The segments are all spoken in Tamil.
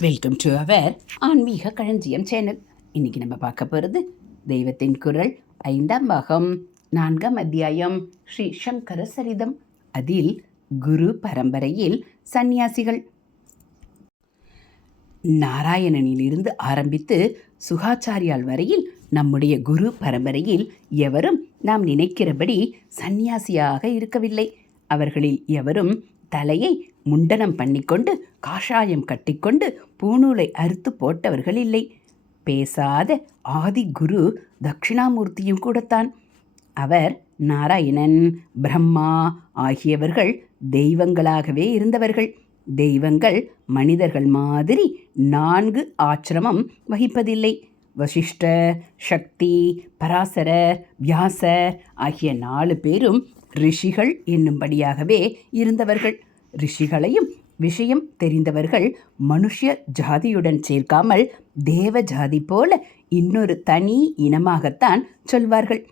வெல்கம் டு அவர் ஆன்மீக களஞ்சியம் சேனல் இன்னைக்கு நம்ம பார்க்க போகிறது தெய்வத்தின் குரல் ஐந்தாம் பாகம் நான்காம் அத்தியாயம் ஸ்ரீ சங்கர சரிதம். அதில் குரு பரம்பரையில் சந்நியாசிகள். நாராயணனிலிருந்து ஆரம்பித்து சுகாச்சாரியால் வரையில் நம்முடைய குரு பரம்பரையில் எவரும் நாம் நினைக்கிறபடி சந்நியாசியாக இருக்கவில்லை. அவர்களில் எவரும் தலையை முண்டனம் பண்ணிக்கொண்டு காஷாயம் கட்டிக்கொண்டு பூணூலை அறுத்து போட்டவர்கள் இல்லை. பேசாத ஆதி குரு தட்சிணாமூர்த்தியும் கூடத்தான். அவர் நாராயணன் பிரம்மா ஆகியவர்கள் தெய்வங்களாகவே இருந்தவர்கள். தெய்வங்கள் மனிதர்கள் மாதிரி நான்கு ஆச்சிரமம் வகிப்பதில்லை. வசிஷ்டர் சக்தி பராசரர் வியாசர் ஆகிய நாலு பேரும் ரிஷிகள் என்னும்படியாகவே இருந்தவர்கள். ரிஷிகளையும் விஷயம் தெரிந்தவர்கள் மனுஷ ஜாதியுடன் சேர்க்காமல் தேவ ஜாதி போல இன்னொரு தனி இனமாகத்தான் சொல்வார்கள்.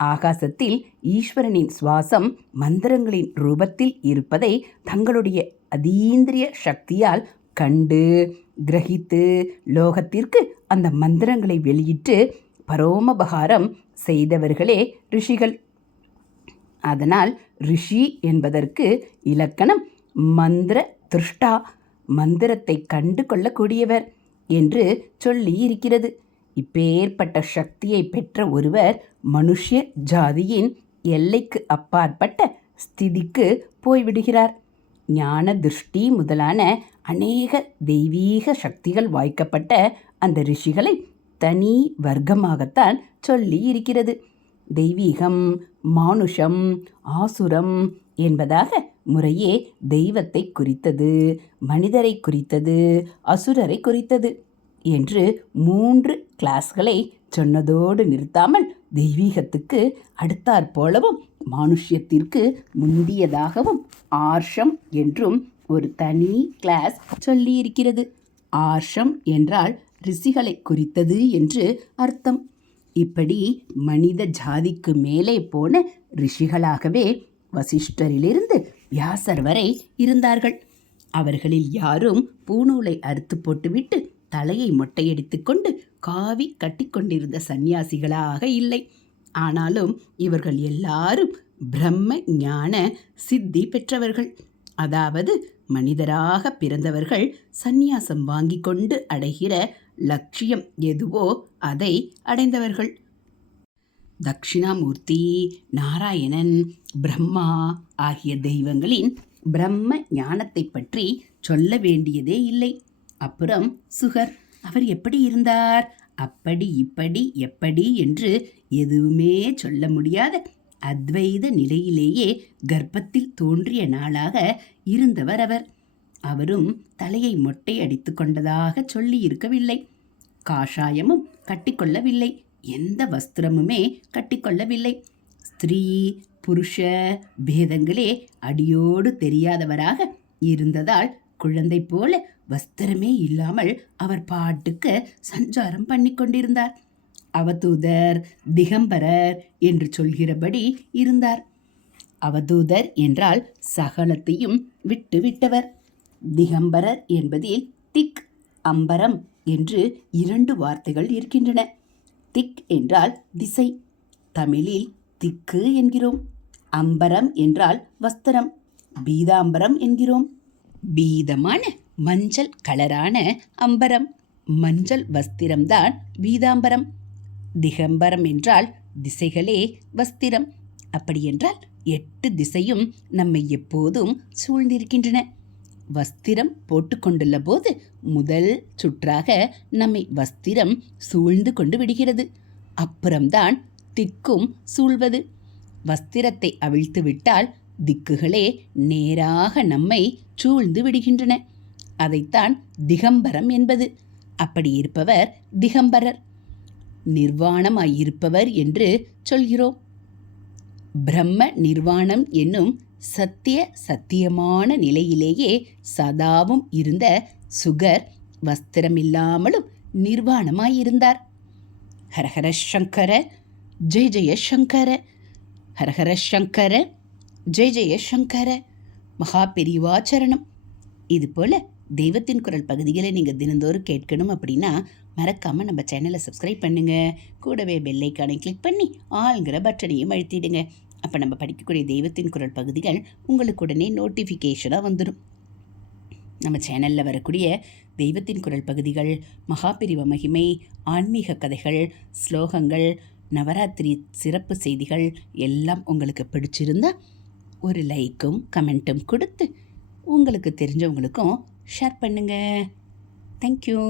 ஆகாசத்தில் ஈஸ்வரனின் சுவாசம் மந்திரங்களின் ரூபத்தில் இருப்பதை தங்களுடைய அதீந்திரிய சக்தியால் கண்டு கிரகித்து லோகத்திற்கு அந்த மந்திரங்களை வெளியிட்டு பரோமபகாரம் செய்தவர்களே ரிஷிகள். அதனால் ரிஷி என்பதற்கு இலக்கணம் மந்திர திருஷ்டா மந்திரத்தை கண்டு கொள்ளக்கூடியவர் என்று சொல்லி இருக்கிறது. இப்பேற்பட்ட சக்தியை பெற்ற ஒருவர் மனுஷ்ய ஜாதியின் எல்லைக்கு அப்பாற்பட்ட ஸ்திதிக்கு போய்விடுகிறார். ஞான திருஷ்டி முதலான அநேக தெய்வீக சக்திகள் வாய்க்கப்பட்ட அந்த ரிஷிகளை தனி வர்க்கமாகத்தான் சொல்லி இருக்கிறது. தெய்வீகம் மானுஷம் ஆசுரம் என்பதாக முறையே தெய்வத்தை குறித்தது மனிதரை குறித்தது அசுரரை குறித்தது என்று மூன்று கிளாஸ்களை சொன்னதோடு நிறுத்தாமல் தெய்வீகத்துக்கு அடுத்தாற் போலவும் மானுஷ்யத்திற்கு முந்தியதாகவும் ஆர்ஷம் என்றும் ஒரு தனி கிளாஸ் சொல்லியிருக்கிறது ஆர்ஷம் என்றால் ரிஷிகளை குறித்தது என்று அர்த்தம். இப்படி மனித ஜாதிக்கு மேலே போன ரிஷிகளாகவே வசிஷ்டரிலிருந்து வியாசர் வரை இருந்தார்கள். அவர்களில் யாரும் பூநூலை அறுத்து போட்டுவிட்டு தலையை மொட்டையடித்து கொண்டு காவி கட்டிக்கொண்டிருந்த சந்நியாசிகளாக இல்லை. ஆனாலும் இவர்கள் எல்லாரும் பிரம்ம ஞான சித்தி பெற்றவர்கள். அதாவது மனிதராக பிறந்தவர்கள் சந்நியாசம் வாங்கி கொண்டு அடைகிற லட்சியம் எதுவோ அதை அடைந்தவர்கள். தக்ஷிணாமூர்த்தி நாராயணன் பிரம்மா ஆகிய தெய்வங்களின் பிரம்ம ஞானத்தை பற்றி சொல்ல வேண்டியதே இல்லை. அப்புறம் சுகர். அவர் எப்படி இருந்தார்? அப்படி இப்படி எப்படி என்று எதுவுமே சொல்ல முடியாத அத்வைத நிலையிலேயே கர்ப்பத்தில் தோன்றிய நாளாக இருந்தவர் அவர். அவரும் தலையை மொட்டை அடித்து கொண்டதாக சொல்லி இருக்கவில்லை காஷாயமும் கட்டிக்கொள்ளவில்லை எந்த வஸ்திரமுமே கட்டிக்கொள்ளவில்லை ஸ்திரீ புருஷ பேதங்களே அடியோடு தெரியாதவராக இருந்ததால் குழந்தை போல வஸ்திரமே இல்லாமல் அவர் பாட்டுக்கு சஞ்சாரம் பண்ணி கொண்டிருந்தார். அவதூதர் திகம்பரர் என்று சொல்கிறபடி இருந்தார். அவதூதர் என்றால் சகலத்தையும் விட்டுவிட்டவர் திகம்பரர் என்பதில் திக் அம்பரம் என்று இரண்டு வார்த்தைகள் இருக்கின்றன. திக் என்றால் திசை தமிழில் திக்கு என்கிறோம். அம்பரம் என்றால் வஸ்திரம் பீதாம்பரம் என்கிறோம். பீதமான மஞ்சள் கலரான அம்பரம் மஞ்சள் வஸ்திரம்தான் பீதாம்பரம். திகம்பரம் என்றால் திசைகளே வஸ்திரம். அப்படியென்றால் எட்டு திசையும் நம்மை எப்போதும் சூழ்ந்திருக்கின்றன. வஸ்திரம் போட்டுக்கொண்டுள்ள போது முதல் சுற்றாக நம்மை வஸ்திரம் சூழ்ந்து கொண்டு விடுகிறது. அப்புறம்தான் திக்கும் சூழ்வது. வஸ்திரத்தை அவிழ்த்து விட்டால் திக்குகளே நேராக நம்மை சூழ்ந்து விடுகின்றன. அதைத்தான் திகம்பரம் என்பது. அப்படி இருப்பவர் திகம்பரர். நிர்வாணமாயிருப்பவர் என்று சொல்கிறோம். பிரம்ம நிர்வாணம் என்னும் சத்திய சத்தியமான நிலையிலேயே சதாவும் இருந்த சுகர் வஸ்திரமில்லாமலும் நிர்வாணமாயிருந்தார். ஹரஹர சங்கர ஜெய ஜெய சங்கர ஹரஹர சங்கர ஜெய ஜெய சங்கர மகா பெரிவாச்சரணம் இதுபோல தெய்வத்தின் குரல் பகுதிகளை நீங்கள் தினந்தோறும் கேட்கணும் அப்படின்னா மறக்காமல் நம்ம சேனலை சப்ஸ்கிரைப் பண்ணுங்கள் கூடவே பெல்லைக்கானை கிளிக் பண்ணி ஆளுங்கிற பட்டனையும் அழுத்திடுங்க. அப்போ நம்ம படிக்கக்கூடிய தெய்வத்தின் குரல் பகுதிகள் உங்களுக்கு உடனே நோட்டிஃபிகேஷனாக வந்துடும் நம்ம சேனலில் வரக்கூடிய தெய்வத்தின் குரல் பகுதிகள் மகாபிரிவ மகிமை ஆன்மீக கதைகள் ஸ்லோகங்கள் நவராத்திரி சிறப்பு செய்திகள் எல்லாம் உங்களுக்கு பிடிச்சிருந்தா ஒரு லைக்கும் கமெண்ட்டும் கொடுத்து உங்களுக்கு தெரிஞ்சவங்களுக்கும் ஷேர் பண்ணுங்கள் தேங்க்யூ